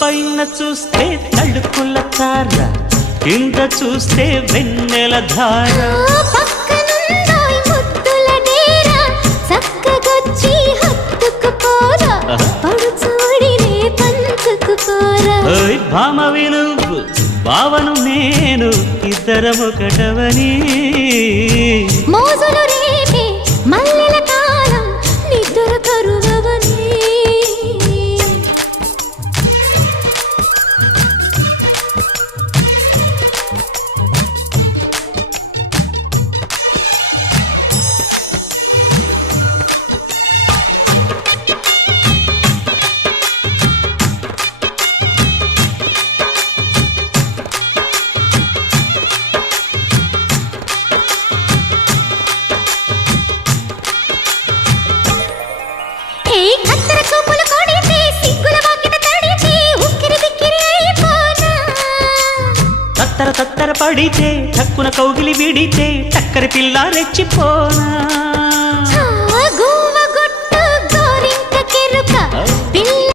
పైన చూస్తే తడుకుల తార, కింద చూస్తే వెన్నెల ధార. పక్కనుందోయ్ ముద్దుల డేరా, చక్కగొచ్చి హత్తుకుపోరా, పడుచూడినే పంచుకుపోరా. భామ విలువు భావను నేను, ఇద్దరమొకటవని. మోజులు రేపే మల్లెల కాలం, నిద్ర కరువవని. తత్తర పడితే, తక్కున కౌగిలి విడితే, చక్కరి పిల్ల రెచ్చిపోనా.